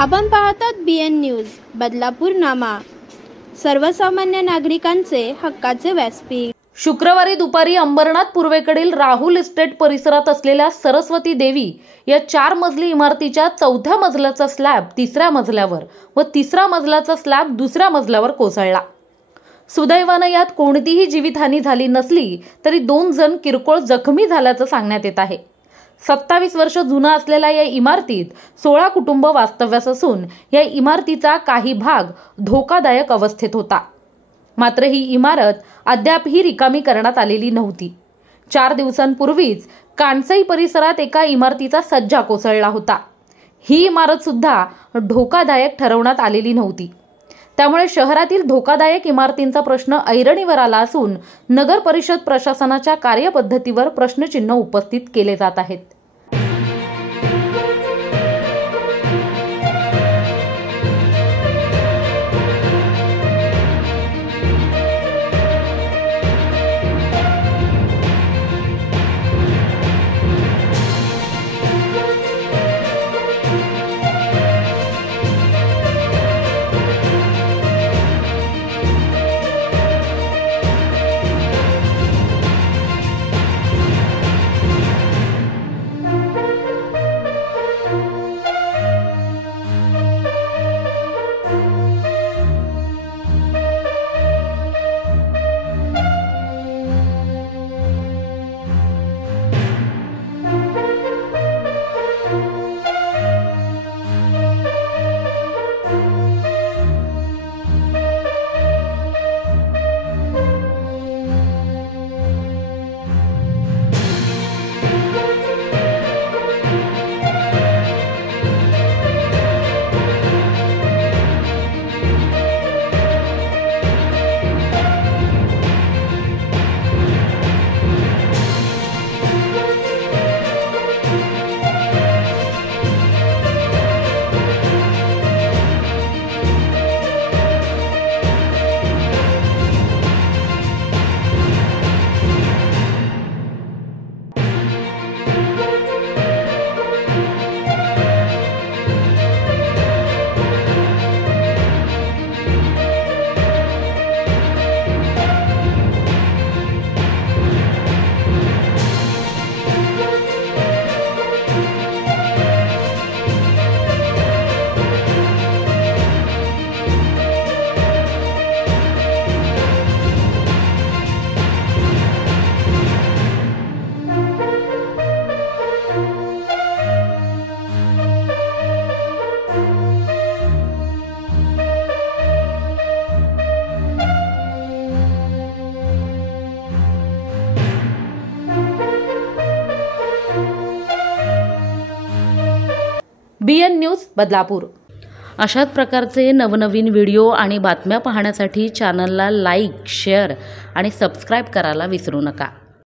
आपण पाहतात BN news Badlapur नामा, सर्वसामान्य नागरिकांचे हक्काचे व्यासपीठ। शुक्रवारी दुपारी अंबरनाथ पूर्वेकडील राहुल इस्टेट परिसरात असलेल्या सरस्वती देवी या 4 मजली इमारतीच्या 4थ्या मजल्याचा स्लॅब 3ऱ्या मजल्यावर व 3रा मजल्याचा स्लॅब 2ऱ्या मजल्यावर कोसळला। सुदैवाने यात कोणतीही जीवितहानी झाली नसली तरी 2 जण किरकोळ जखमी झाल्याचं सांगण्यात येत आहे। 27 वर्ष जुना असलेल्या या इमारतीत 16 कुटुंब वास्तव्यास असून या इमारतीचा काही भाग धोकादायक अवस्थेत होता। मात्र ही इमारत अद्यापही रिकामी करण्यात आलेली नव्हती। 4 दिवसांपूर्वीच कांसई परिसरात एका इमारतीचा सज्जा कोसळला होता। ही इमारत सुद्धा धोकादायक ठरवण्यात आलेली नव्हती। त्यामुळे शहरातील धोकादायक इमारतींचा प्रश्न ऐरणीवर आला असून नगर परिषद प्रशासनाच्या कार्यपद्धतीवर प्रश्नचिन्ह उपस्थित केले जात आहेत। BN news Badlapur. अशाच प्रकारचे नवनवीन व्हिडिओ आणि बातम्या पाहण्यासाठी चॅनलला लाईक, शेअर आणि सबस्क्राईब करायला विसरू नका।